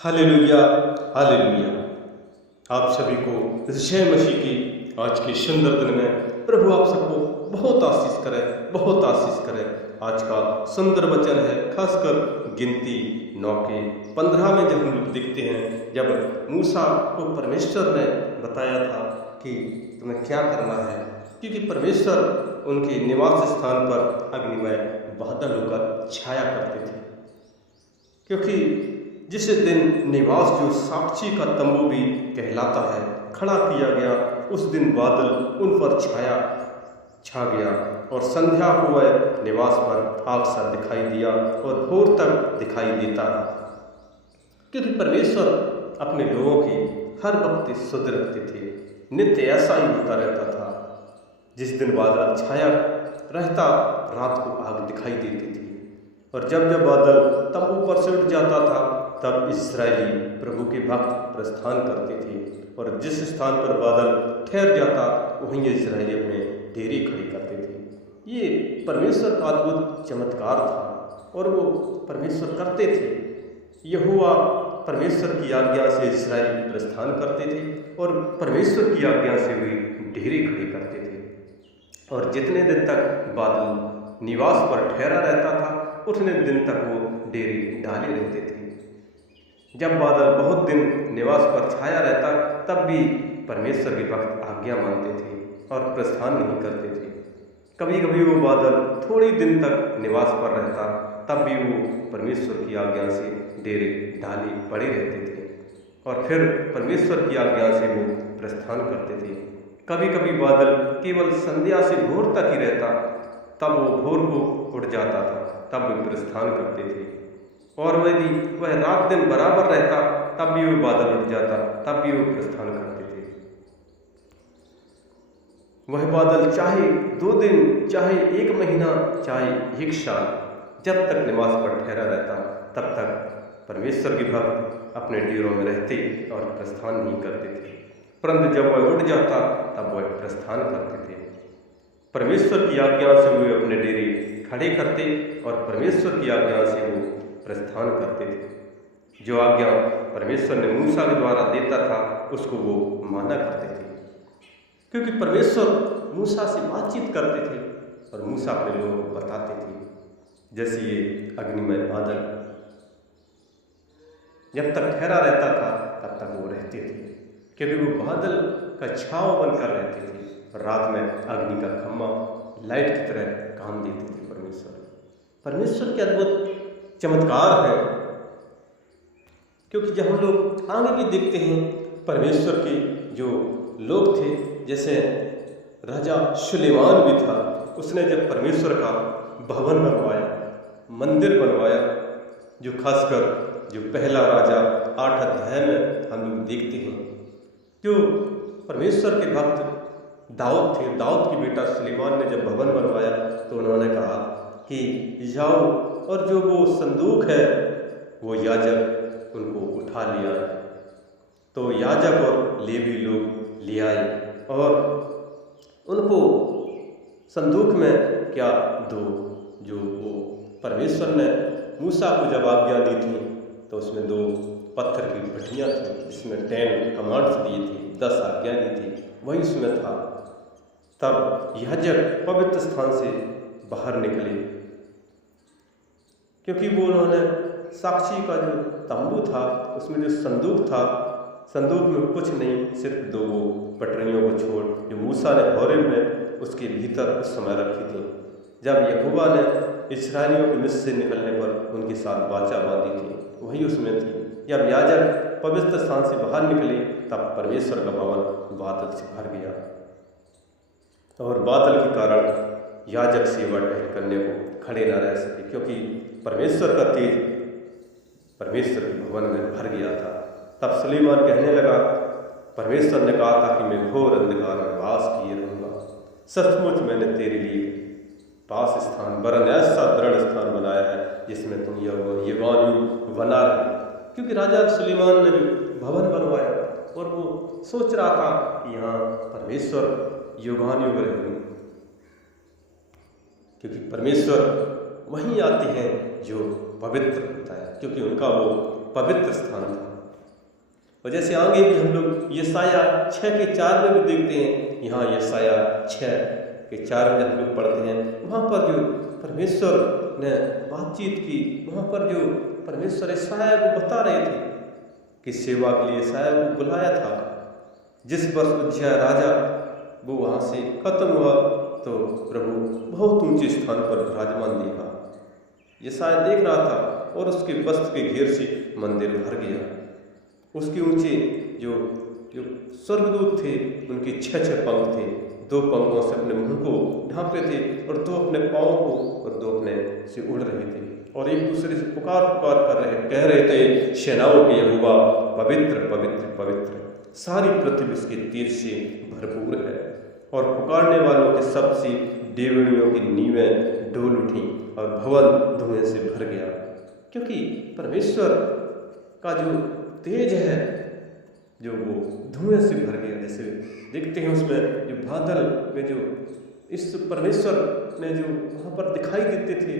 Hallelujah, hallelujah. आप सभी को यीशु मसीह की आज के सुंदर दिन में प्रभु आप सबको बहुत आशीष करे, बहुत आशीष करे। आज का सुंदर वचन है, खासकर गिनती 9 के 15 में जब हम लोग देखते हैं, जब मूसा को परमेश्वर ने बताया था कि तुम्हें क्या करना है, क्योंकि परमेश्वर उनके निवास स्थान पर अग्निमय बादल होकर छाया करते थे। क्योंकि जिस दिन निवास जो साक्षी का तंबू भी कहलाता है खड़ा किया गया, उस दिन बादल उन पर छा गया और संध्या हुए निवास पर आग सा दिखाई दिया और भोर तक दिखाई देता रहा। क्योंकि परमेश्वर अपने लोगों की हर वक्त सुध रखते थे, नित्य ऐसा ही होता रहता था। जिस दिन बादल छाया रहता, रात को आग दिखाई देती थी, और जब जब बादल तंबू पर से उठ जाता था, तब इस्राएली प्रभु के भक्त प्रस्थान करते थे, और जिस स्थान पर बादल ठहर जाता वहीं इस्राएली अपने डेरे खड़े करते थे। ये परमेश्वर का अद्भुत चमत्कार था और वो परमेश्वर करते थे। यहोवा परमेश्वर की आज्ञा से इस्राएली प्रस्थान करते थे और परमेश्वर की आज्ञा से वे डेरे खड़े करते थे। और जितने दिन तक बादल निवास पर ठहरा रहता था, उतने दिन तक वो डेरे डाले रहते थे। जब बादल बहुत दिन निवास पर छाया रहता, तब भी परमेश्वर के भक्त आज्ञा मानते थे और प्रस्थान नहीं करते थे। कभी कभी वो बादल थोड़ी दिन तक निवास पर रहता, तब भी वो परमेश्वर की आज्ञा से डेरे डाले पड़े रहते थे और फिर परमेश्वर की आज्ञा से वो प्रस्थान करते थे। कभी कभी बादल केवल संध्या से भोर तक ही रहता, तब वो भोर को उठ जाता था, तब वे प्रस्थान करते थे। और यदि वह रात दिन बराबर रहता, तब भी वो बादल उठ जाता, तब भी वो प्रस्थान करते थे। वह बादल चाहे 2 दिन, चाहे 1 महीना, चाहे 1 साल, जब तक निवास पर ठहरा रहता, तब तक परमेश्वर के भक्त अपने डेरों में रहते और प्रस्थान नहीं करते थे। परंतु जब वह उठ जाता, तब वह प्रस्थान करते थे। परमेश्वर की आज्ञा से वे अपने डेरे खड़े करते और परमेश्वर की आज्ञा से वो प्रस्थान करते थे। जो आज्ञा परमेश्वर ने मूसा के द्वारा देता था, उसको वो माना करते थे। क्योंकि परमेश्वर मूसा से बातचीत करते थे और मूसा अपने लोगों को बताते थे। जैसे ये अग्निमय बादल जब तक ठहरा रहता था, तब तक वो रहते थे, क्योंकि वो बादल का छांव बनकर रहते थे। रात में अग्नि का खम्मा लाइट की तरह काम देते थे। परमेश्वर के अद्भुत चमत्कार है। क्योंकि जब हम लोग आगे भी देखते हैं, परमेश्वर के जो लोग थे, जैसे राजा सुलेमान भी था, उसने जब परमेश्वर का भवन बनवाया, मंदिर बनवाया, जो खासकर जो पहला राजा 8 अध्याय में हम लोग देखते हैं, जो परमेश्वर के भक्त दाऊद थे, दाऊद की बेटा सुलेमान ने जब भवन बनवाया, तो उन्होंने कहा कि जाओ और जो वो संदूक है वो याजक उनको उठा लिया। तो याजक और लेवी लोग ले आए और उनको संदूक में क्या दो, जो वो परमेश्वर ने मूसा को जब आज्ञा दी थी, तो उसमें 2 पत्थर की भटियाँ थी, जिसमें 10 कमांड्स दिए थे, 10 आज्ञा दी थी, वही उसमें था। तब याजक पवित्र स्थान से बाहर निकले, क्योंकि वो उन्होंने साक्षी का जो तंबू था, उसमें जो संदूक था, संदूक में कुछ नहीं, सिर्फ 2 पटरियों को छोड़ जो मूसा ने होरेब में उसके भीतर उस समय रखी थी, जब यहोवा ने इस्राएलियों के मिस्र से निकलने पर उनके साथ वाचा बांधी थी, वही उसमें थी। जब याजक पवित्र स्थान से बाहर निकले, तब परमेश्वर का भवन बादल से भर गया और बादल के कारण याजक सेवा टहल करने को खड़े न रह सके, क्योंकि परमेश्वर का तेज परमेश्वर के भवन में भर गया था। तब सुलेमान कहने लगा, परमेश्वर ने कहा था कि मैं घोर अंधकार में वास किए रहूँगा। सचमुच मैंने तेरे लिए पास स्थान, वरन ऐसा दृढ़ स्थान बनाया है जिसमें तुम युगानुयुग बना रहे। क्योंकि राजा सुलेमान ने भवन बनवाया और वो सोच रहा था कि यहाँ परमेश्वर युगानुयुग रहेंगे, क्योंकि परमेश्वर वहीं आते हैं जो पवित्र होता है, क्योंकि उनका वो पवित्र स्थान था। और जैसे आगे भी हम लोग यशाया 6:4 में भी देखते हैं, यहाँ यशाया 6:4 में हम लोग पढ़ते हैं, वहाँ पर जो परमेश्वर ने बातचीत की, वहाँ पर जो परमेश्वर यशाया को बता रहे थे कि सेवा के लिए यशाया को बुलाया था। जिस वर्ष उज्जियाह राजा वो वहाँ से खत्म हुआ तो प्रभु बहुत ऊंचे स्थान पर विराजमान देखा। यशाया देख रहा था और उसके वस्त्र के घेर से मंदिर भर गया। उसके ऊंचे जो जो स्वर्गदूत थे उनके 6 पंख थे, 2 पंखों से अपने मुंह को ढांपे थे और 2 अपने पाँव को और 2 अपने से उड़ रहे थे और एक दूसरे से पुकार कह रहे थे, सेनाओं के यहोवा पवित्र पवित्र पवित्र, सारी पृथ्वी उसके तेज से भरपूर है। और पुकारने वालों के सबसे देवड़ियों की नींवें डोल उठी और भवन धुएं से भर गया। क्योंकि परमेश्वर का जो तेज है जो वो धुएं से भर गया। जैसे देखते हैं उसमें जो बादल में जो इस परमेश्वर ने जो वहाँ पर दिखाई देते थे,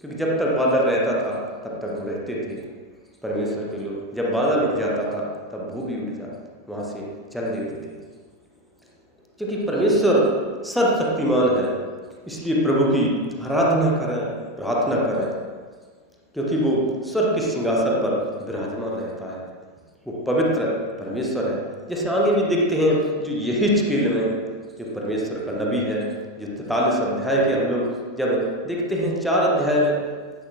क्योंकि जब तक बादल रहता था तब तक वो रहते थे परमेश्वर के लोग। जब बादल उठ जाता था तब वो भी उठ जाता, वहाँ से चल देते थे। क्योंकि परमेश्वर सर्वशक्तिमान है, इसलिए प्रभु की आराधना करें, प्रार्थना करें, क्योंकि वो स्वर्ग के सिंहासन पर विराजमान रहता है। वो पवित्र परमेश्वर है। जैसे आगे भी देखते हैं जो यहेजकेल में जो परमेश्वर का नबी है, जो 43 अध्याय के हम लोग जब देखते हैं 4 अध्याय में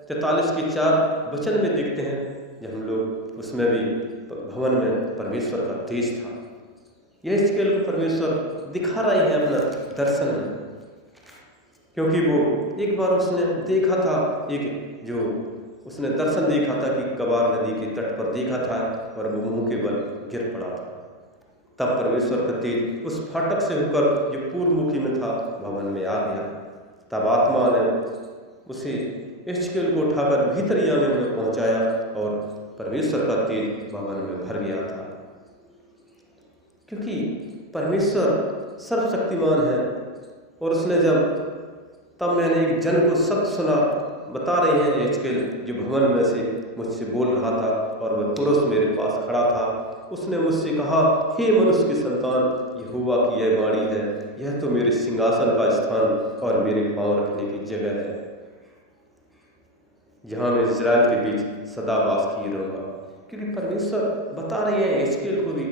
43 के 4 वचन में देखते हैं, जब हम लोग उसमें भी भवन में परमेश्वर का तेज था। यहेजकेल को परमेश्वर दिखा रहे हैं अपना दर्शन में, क्योंकि वो एक बार उसने देखा था, एक जो उसने दर्शन देखा था कि कबार नदी के तट पर देखा था और वो मुंह के बल गिर पड़ा था। तब परमेश्वर का तेज उस फाटक से होकर जो पूर्वमुखी में था भवन में आ गया। तब आत्मा ने उसे यहेजकेल को उठाकर भीतरी आंगन में पहुंचाया और परमेश्वर का तेज भवन में भर गया था। क्योंकि परमेश्वर सर्वशक्तिमान है। और उसने तब मैंने एक जन को सत्य सुना, बता रहे हैं यहेजकेल जो भवन में से मुझसे बोल रहा था और वह पुरुष मेरे पास खड़ा था। उसने मुझसे कहा, हे मनुष्य की संतान, यहोवा की यह वाणी है, यह तो मेरे सिंहासन का स्थान और मेरे पांव रखने की जगह है, जहाँ मैं इस्राएल के बीच सदा वास किए रहूँगा। क्योंकि परमेश्वर बता रहे हैं यहेजकेल को भी,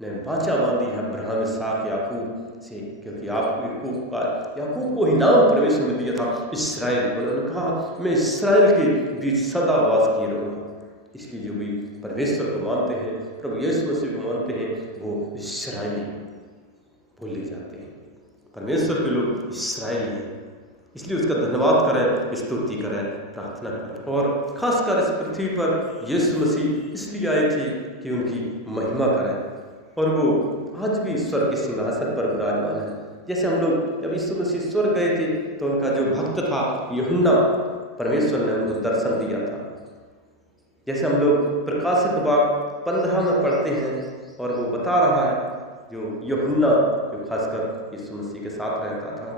मैं वाचा बांधी है अब्राहम, इसहाक, याकूब से, क्योंकि याकूब को ही नाम परमेश्वर ने दिया था इस्राएल। उन्होंने कहा मैं इस्राएल के बीच सदा वास किए रहूँगा। इसलिए जो भी परमेश्वर को मानते हैं, प्रभु यीशु मसीह को मानते हैं, वो इस्राएली बोले जाते हैं। परमेश्वर के लोग इस्राएली हैं, इसलिए उसका धन्यवाद करें, स्तुति करें, प्रार्थना करें। और खासकर इस पृथ्वी पर यीशु मसीह इसलिए आए थे कि उनकी महिमा करें, और वो आज भी स्वर्ग के सिंहासन पर विराजमान है। जैसे हम लोग जब यीशु मसीह स्वर्ग गए थे तो उनका जो भक्त था यूहन्ना, परमेश्वर ने उनको दर्शन दिया था। जैसे हम लोग प्रकाशित वाक्य 15 में पढ़ते हैं और वो बता रहा है जो यूहन्ना जो खासकर यीशु मसीह के साथ रहता था,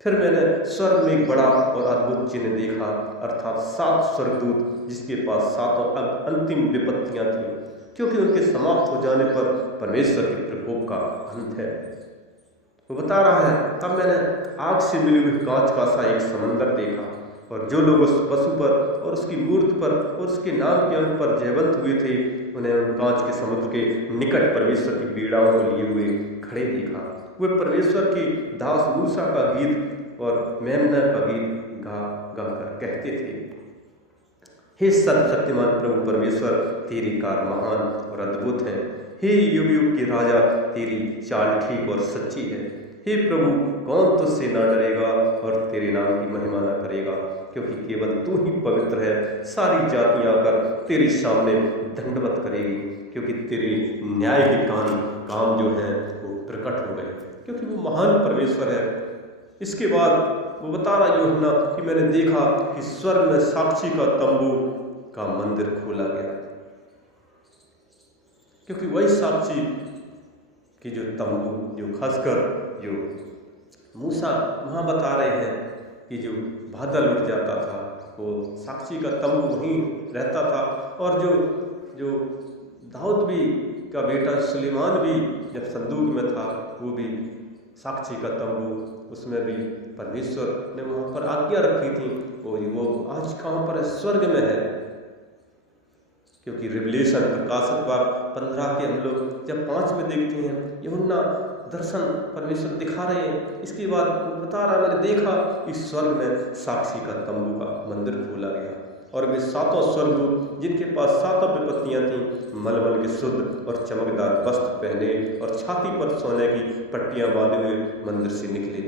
फिर मैंने स्वर्ग में एक बड़ा और अद्भुत चिन्ह देखा, अर्थात 7 स्वर्गदूत जिसके पास 7 अंतिम विपत्तियां थी, क्योंकि उनके समाप्त हो जाने पर परमेश्वर के प्रकोप का अंत है। वो बता रहा है, तब मैंने आग से मिली हुई कांच का सा एक समंदर देखा, और जो लोग उस पशु पर और उसकी मूर्ति पर और उसके नाम के अंक पर जयवंत हुए थे, उन्हें उन कांच के समुद्र के निकट परमेश्वर की पीड़ाओं को लिए हुए खड़े देखा। वे परमेश्वर की दास मूसा का गीत और मेमना का गीत गा कर कहते थे, हे सर्वशक्तिमान प्रभु परमेश्वर, तेरी कार महान और अद्भुत है। हे युग युग के राजा, तेरी चाल ठीक और सच्ची है। हे प्रभु, कौन तुझसे ना डरेगा और तेरे नाम की महिमा ना करेगा, क्योंकि केवल तू ही पवित्र है। सारी जातियां आकर तेरे सामने दंडवत करेगी, क्योंकि तेरे न्याय के काम जो है वो प्रकट हो गए, क्योंकि वो महान परमेश्वर है। इसके बाद वो बता रहा यूहन्ना कि मैंने देखा कि स्वर्ग में साक्षी का तंबू का मंदिर खोला गया, क्योंकि वही साक्षी की जो तंबू जो खासकर जो मूसा वहाँ बता रहे हैं कि जो बादल उठ जाता था वो साक्षी का तंबू वहीं रहता था, और जो दाऊद भी का बेटा सुलेमान भी जब संदूक में था, वो भी साक्षी का तंबू, उसमें भी परमेश्वर ने वहाँ पर आज्ञा रखी थी, और वो आज कहाँ पर है? स्वर्ग में है। क्योंकि रिवलेशन प्रकाशित वाक्य 15 के हम लोग जब 5 में देखते हैं, यूहन्ना दर्शन परमेश्वर दिखा रहे हैं, इसके बाद बता रहा, मैंने देखा इस स्वर्ग में साक्षी का तंबू का मंदिर खोला गया, और वे 7 स्वर्गदूत जिनके पास 7 विपत्तियां थीं, मलमल के शुद्ध और चमकदार वस्त्र पहने और छाती पर सोने की पट्टियां बांधे हुए मंदिर से निकले।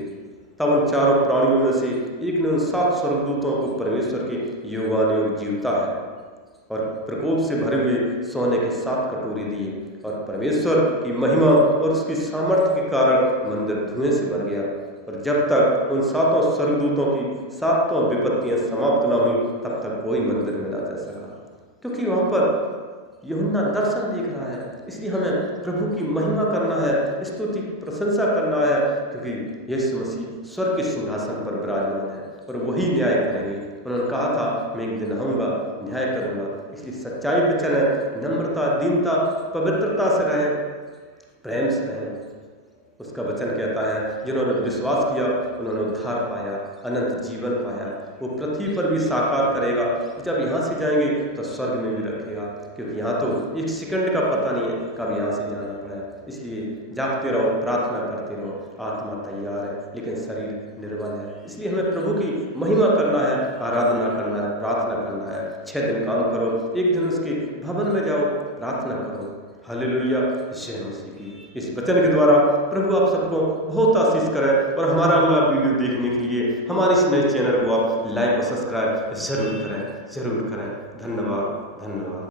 तब उन 4 प्राणियों में से एक ने उन 7 स्वर्गदूतों को परमेश्वर के योगानुयोग जीवता है और प्रकोप से भरे हुए सोने के 7 कटोरे दिए, और परमेश्वर की महिमा और उसकी सामर्थ्य के कारण मंदिर धुएं से भर गया। और जब तक उन 7 स्वर्गदूतों की 7 विपत्तियां समाप्त न हुई, तब तक कोई मंदिर में ना जा सका। क्योंकि वहाँ पर यूहन्ना दर्शन देख रहा है, इसलिए हमें प्रभु की महिमा करना है, स्तुति प्रशंसा करना है, क्योंकि यीशु मसीह स्वर्ग के सिंहासन पर विराजमान है और वही न्याय करेंगे। उन्होंने कहा था, मैं एक दिन आऊँगा, न्याय करूँगा। इसलिए सच्चाई पे चले, नम्रता, दीनता, पवित्रता से रहें, प्रेम से रहें। उसका वचन कहता है, जिन्होंने विश्वास किया उन्होंने उद्धार पाया, अनंत जीवन पाया। वो पृथ्वी पर भी साकार करेगा, जब यहाँ से जाएंगे तो स्वर्ग में भी रखेगा, क्योंकि यहाँ तो एक सेकंड का पता नहीं है कब यहाँ से जाना पड़ा है। इसलिए जागते रहो, प्रार्थना करते रहो। आत्मा तैयार है लेकिन शरीर निर्बल है, इसलिए हमें प्रभु की महिमा करना है, आराधना करना है, प्रार्थना करना है। 6 दिन काम करो, एक दिन उसके भवन में जाओ, प्रार्थना करो। हालेलुया, जय मसीह की। इस वचन के द्वारा प्रभु आप सबको बहुत आशीष करें, और हमारा अगला वीडियो देखने के लिए हमारे इस नए चैनल को आप लाइक और सब्सक्राइब जरूर करें, जरूर करें। धन्यवाद, धन्यवाद।